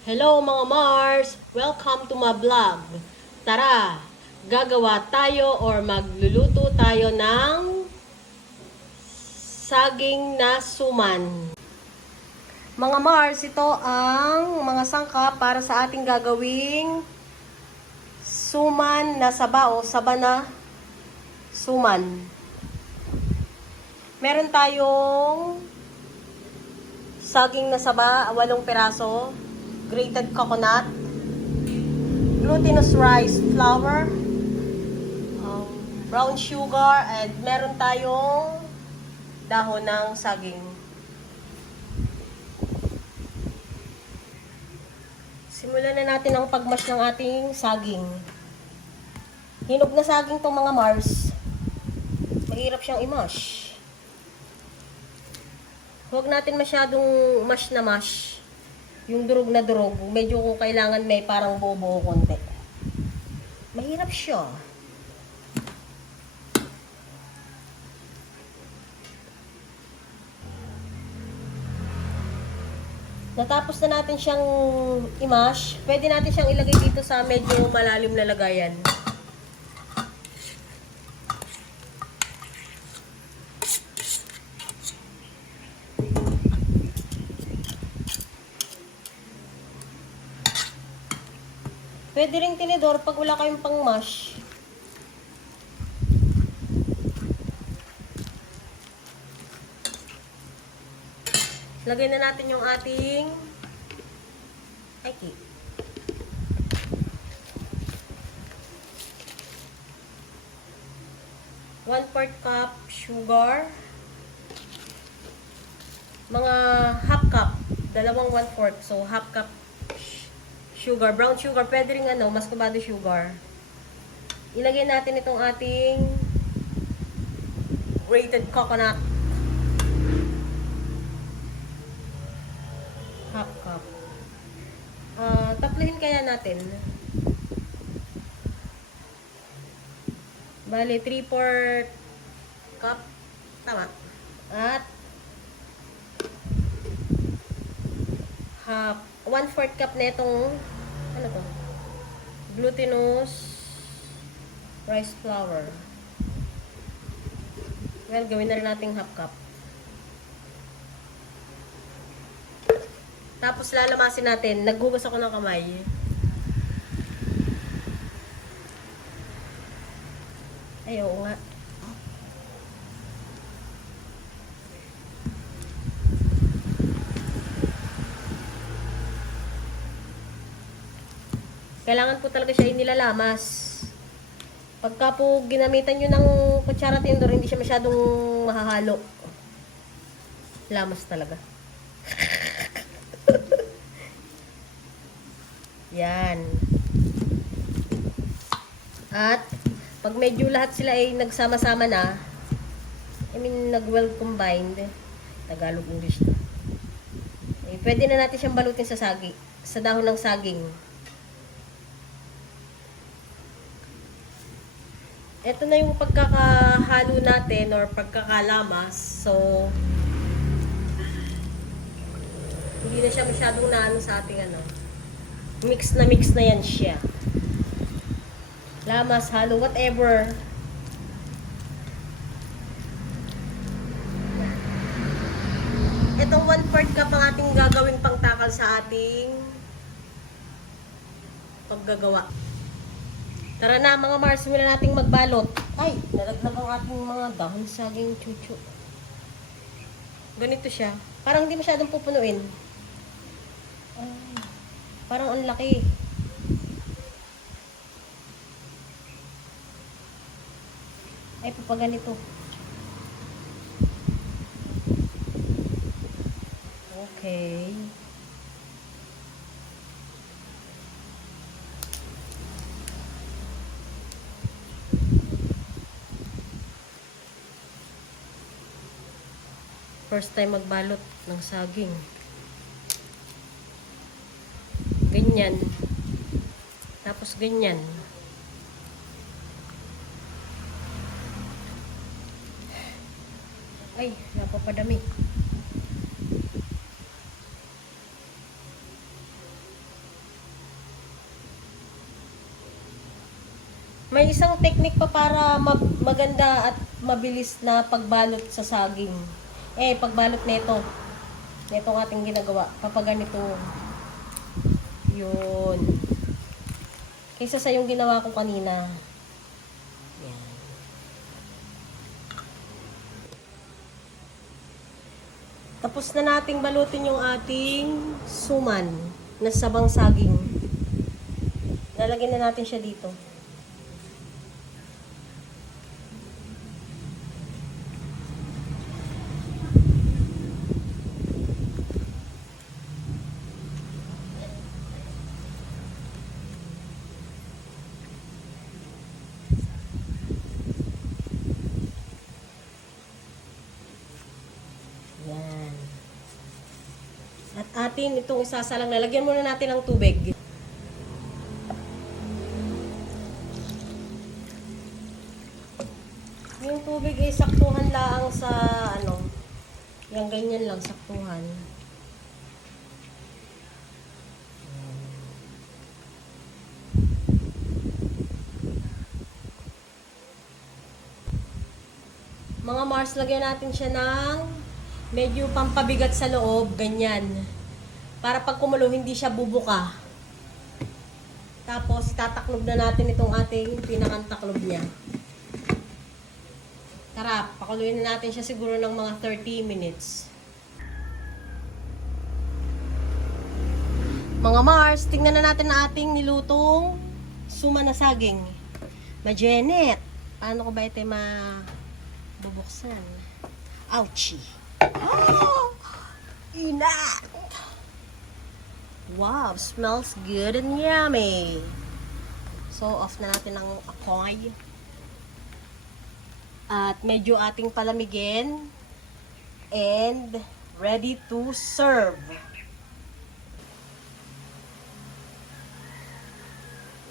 Hello mga Mars! Welcome to my vlog. Tara, gagawa tayo or magluluto tayo ng saging na suman. Mga Mars, ito ang mga sangkap para sa ating gagawing suman na saba o saba na suman. Meron tayong saging na saba, 8 piraso. Grated coconut, glutinous rice flour, brown sugar, and meron tayong dahon ng saging. Simulan na natin ang pagmash ng ating saging. Hinog na saging tong mga Mars. Mahirap siyang i-mash. Huwag natin masyadong mash na mash. Yung durog na durog, medyo kung kailangan may parang bobo konti. Mahirap siya. Natapos na natin siyang i-mash. Pwede natin siyang ilagay dito sa medyo malalim na lagayan. Pwede rin tinidor pag wala kayong pang-mash. Lagay na natin yung ating cake. 1/4 cup sugar. Mga half cup. Dalawang 1/4. So, half cup sugar, brown sugar, pwede rin mascovado sugar. Ilagay natin itong ating grated coconut. Half cup. Tapluhin kaya natin. Bale, 3/4 cup. Tama. At 1/4 cup na itong glutinous rice flour. Well, gawin na rin nating half cup. Tapos lalamasin natin. Naghugas ako ng kamay. Ay, oo nga. Kailangan po talaga siya inilalamas. Pagka po ginamitan nyo ng kutsara tindor, hindi siya masyadong mahahalo. Lamas talaga. Yan. At pag medyo lahat sila ay nagsama-sama na, nag-well combined, Tagalog English na. Pwede na natin siyang balutin sa dahon ng saging. Ito na yung pagkakahalo natin or pagkakalamas. So, hindi na siya masyadong naano sa ating mix na yan siya. Lamas, halo, whatever. Itong 1/4 cup ang ating gagawing pangtakal sa ating paggagawa. Tara na mga Mars, simulan nating magbalot. Ay, nalaglag ang ating mga dahon saging chuchu. Ganito siya. Parang hindi masyadong pupunuin. Ay, parang ang laki. Ay, papaganito. Okay. First time magbalot ng saging. Ganyan. Tapos ganyan. Ay, napapadami. May isang technique pa para maganda at mabilis na pagbalot sa saging. Pagbalot nito. Netong ating ginagawa. Kapag ganito. Yun. Kaysa sa yung ginawa ko kanina. Yan. Tapos na nating balutin yung ating suman na sabang saging. Lalagyan na natin siya dito. Yan. At atin itong isasalang, lalagyan muna natin ng tubig. Yung tubig ay saktuhan lang sa yung ganyan lang, saktuhan. Mga Mars, lagyan natin siya ng medyo pampabigat sa loob, ganyan. Para pag kumulo, hindi siya bubuka. Tapos, tataklob na natin itong ating pinakantaklob niya. Tara, pakuluin na natin siya siguro ng mga 30 minutes. Mga Mars, tingnan na natin ang ating nilutong suma na saging. Majenet. Paano ko ba ito mabubuksan? Ouchie! Oh! Inat! Wow, smells good and yummy. So, off na natin ang apoy. At medyo ating palamigin. And ready to serve.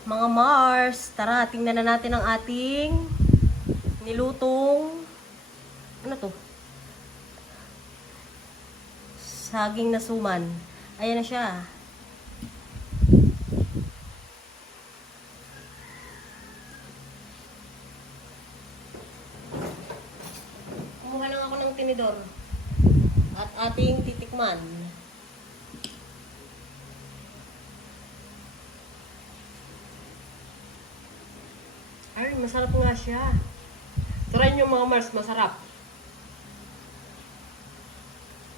Mga Mars, tara, tingnan na natin ang ating nilutong, ano to? Saging na suman. Ayan na siya. Kumuha lang ako ng tinidor. At ating titikman. Ay, masarap nga siya. Try nyo mga Mars, masarap.